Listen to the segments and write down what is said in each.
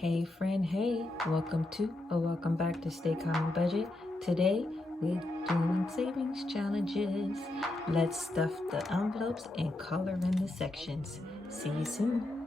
Hey friend, hey, welcome back to Stay Calm and Budget. Today we're doing savings challenges. Let's stuff the envelopes and color in the sections. See you soon.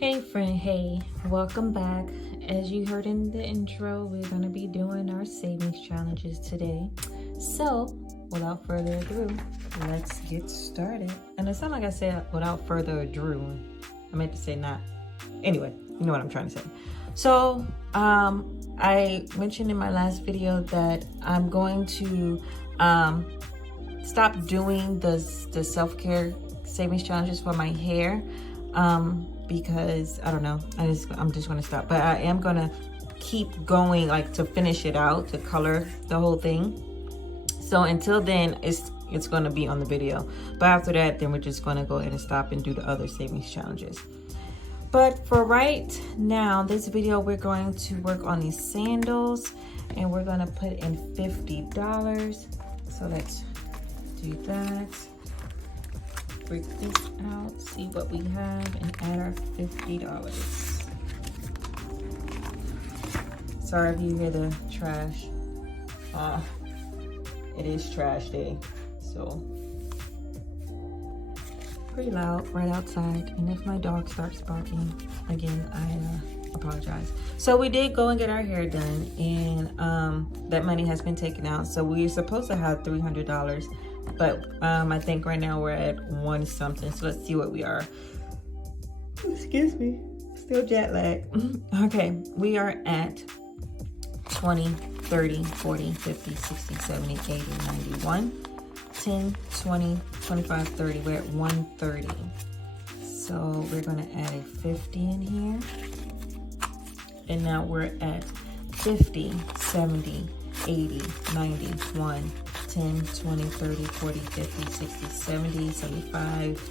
Hey friend, hey, welcome back. As you heard in the intro, we're going to be doing our savings challenges today. So, without further ado, let's get started. And it sounds like I said without further ado. I meant to say not. Anyway, you know what I'm trying to say. So, I mentioned in my last video that I'm going to stop doing the self-care savings challenges for my hair. Because I don't know, I'm just gonna stop, but I am gonna keep going, like to finish it out, to color the whole thing. So until then, it's gonna be on the video, but after that, then we're just gonna go ahead and stop and do the other savings challenges. But for right now, this video, we're going to work on these sandals, and we're gonna put in $50. So let's do that. Break this out, see what we have, and add our $50. Sorry if you hear the trash. It is trash day, so pretty loud right outside. And if my dog starts barking again, I apologize. So we did go and get our hair done, and that money has been taken out. So we were supposed to have $300. But I think right now we're at 1 something. So let's see what we are. Excuse me. Still jet lag. Okay. We are at 20, 30, 40, 50, 60, 70, 80, 91, 10, 20, 25, 30. We're at 130. So we're going to add a 50 in here. And now we're at 50, 70, 80, 91, 10, 20, 30, 40, 50, 60, 70, 75,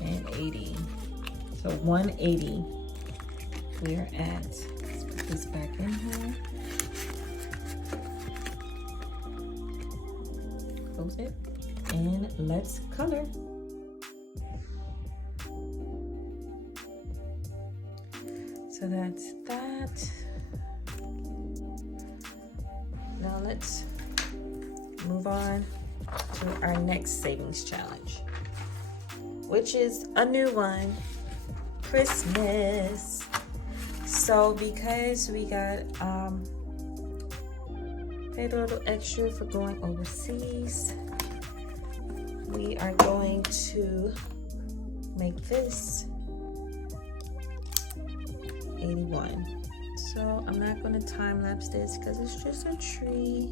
and 80. So 180 we're at. Let's put this back in here. Close it. And let's color. So that's that. Now let's move on to our next savings challenge, which is a new one, Christmas. So because we got paid a little extra for going overseas, we are going to make this 81. So I'm not going to time lapse this because it's just a tree.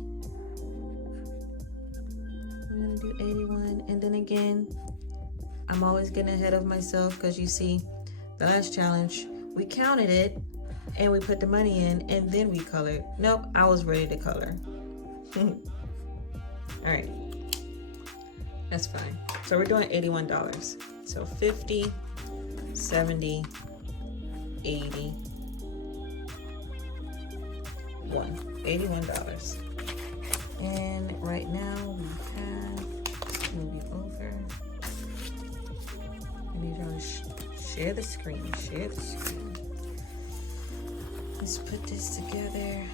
We're gonna do 81, and then again, I'm always getting ahead of myself because you see, the last challenge, we counted it and we put the money in and then we colored. Nope, I was ready to color. All right, that's fine. So we're doing $81. So 50, 70, 80, $81. And right now we have, move it over. I need y'all to share the screen, Let's put this together.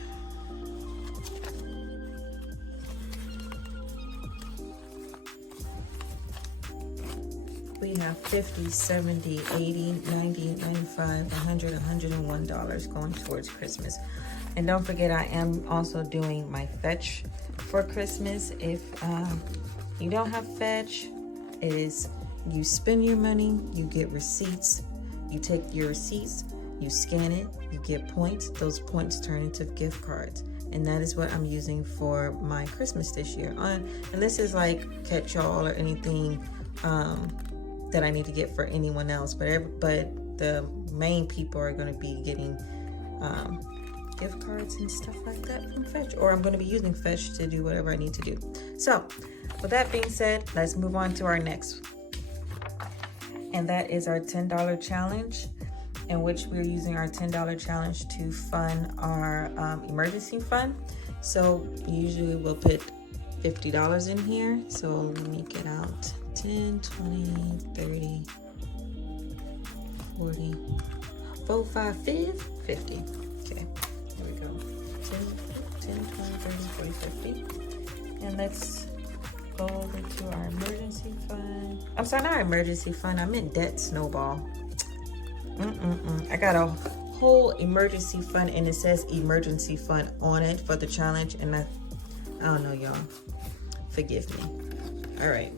We have 50, 70, 80, 90, 95, 100, $101 going towards Christmas. And don't forget, I am also doing my fetch for Christmas. If you don't have fetch, it is you spend your money, you get receipts, you take your receipts, you scan it, you get points. Those points turn into gift cards, and that is what I'm using for my Christmas this year. And this is like catch-all or anything that I need to get for anyone else, but the main people are going to be getting gift cards and stuff like that from Fetch, or I'm going to be using Fetch to do whatever I need to do. So with that being said, let's move on to our next, and that is our $10 challenge. in which we're using our $10 challenge to fund our emergency fund. So usually we'll put $50 in here. So let me get out 10, 20, 30, 40, 4, 5, 50. Okay, here we go. 10, 20, 30, 40, 50. And let's go over to our emergency fund. I'm sorry, not emergency fund. I meant debt snowball. I got a whole emergency fund and it says emergency fund on it for the challenge. And I don't know, y'all. Forgive me. All right.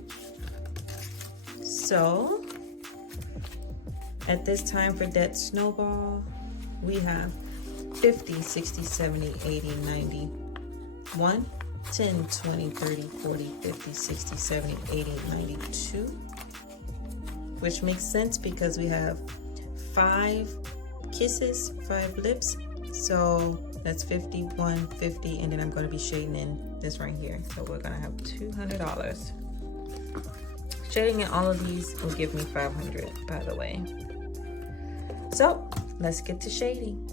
So at this time for debt snowball, we have 50, 60, 70, 80, 90, 1, 10, 20, 30, 40, 50, 60, 70, 80, 92, which makes sense because we have 5 kisses, 5 lips. So that's 51, 50, and then I'm going to be shading in this right here. So we're going to have $200. Shading in all of these will give me $500, by the way. So let's get to shading.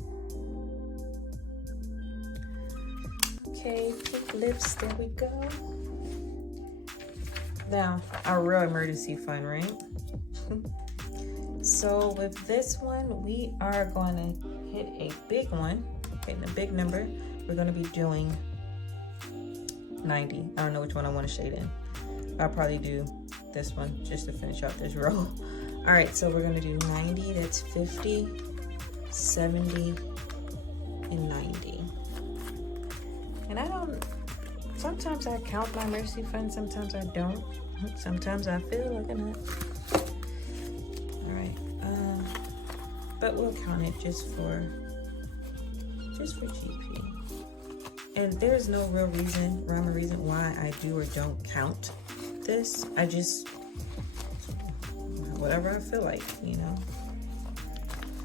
Okay, pink lips, there we go. Now, our real emergency fund, right? So with this one, we are going to hit a big one, hitting a big number. We're going to be doing 90. I don't know which one I want to shade in. I'll probably do this one just to finish out this row. All right, so we're going to do 90. That's 50, 70, and 90. And I don't, sometimes I count my emergency fund, sometimes I don't. Sometimes I feel like I'm not. All right, but we'll count it just for GP. And there's no real reason, rhyme or reason why I do or don't count this. I just, whatever I feel like, you know.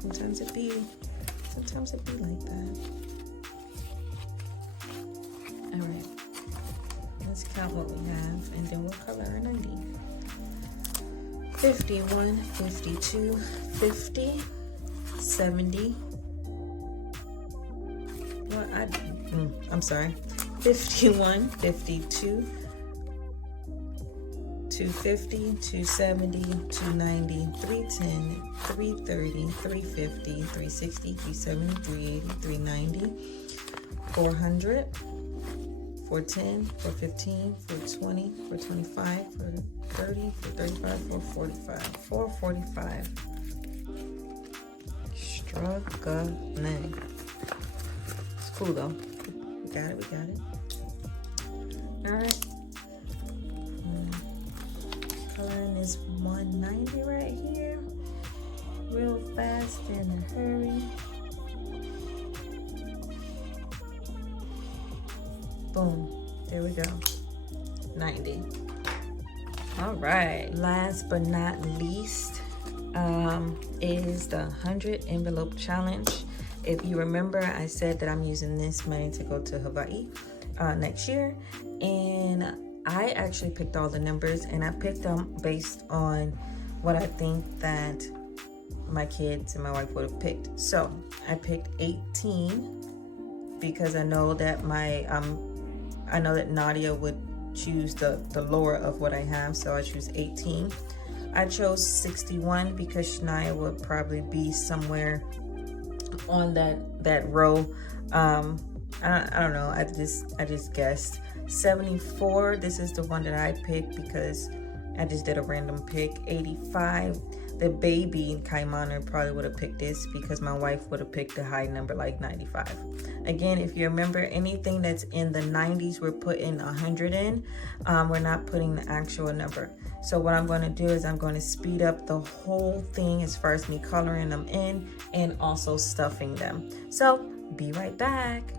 Sometimes it be like that. All right, let's count what we have and then we'll color our 90. 51, 52, 50, 70. Well, I'm sorry. 51, 52, 250, 270, 290, 310, 330, 350, 360, 370, 380, 390, 400, 410, 415, 420, 425, 430, 435, 445, 445. Struggling. It's cool though. We got it. All right. Coloring is 190 right here. Real fast in a hurry. Boom. There we go. 90. All right. Last but not least is the 100 envelope challenge. If you remember, I said that I'm using this money to go to Hawaii next year. And I actually picked all the numbers and I picked them based on what I think that my kids and my wife would have picked. So I picked 18 because I know that Nadia would choose the lower of what I have, so I choose 18. I chose 61 because Shania would probably be somewhere on that row. I don't know. I just guessed. 74. This is the one that I picked because I just did a random pick. 85. The baby Kaimana probably would have picked this because my wife would have picked a high number like 95. Again, if you remember, anything that's in the 90s, we're putting 100 in. We're not putting the actual number. So what I'm going to do is I'm going to speed up the whole thing as far as me coloring them in and also stuffing them. So be right back.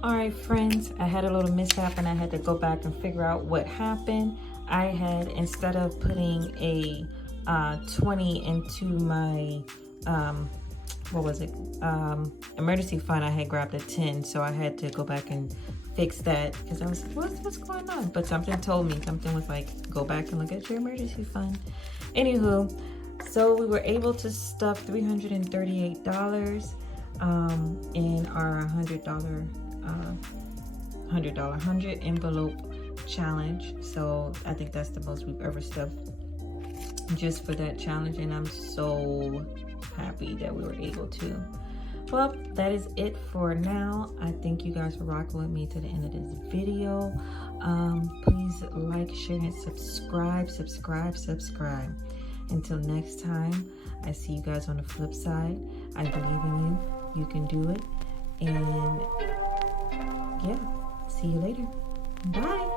All right, friends, I had a little mishap and I had to go back and figure out what happened. I had, instead of putting a 20 into my what was it, emergency fund. I had grabbed a 10, so I had to go back and fix that because I was like, what's going on? But something told me, something was like, go back and look at your emergency fund. Anywho, so we were able to stuff $338 in our $100 envelope challenge. So I think that's the most we've ever stuffed just for that challenge, and I'm so happy that we were able to. Well, that is it for now. I thank you guys for rocking with me to the end of this video. Please like, share, and subscribe. Until next time, I see you guys on the flip side. I believe in you. You can do it. And yeah, see you later. Bye.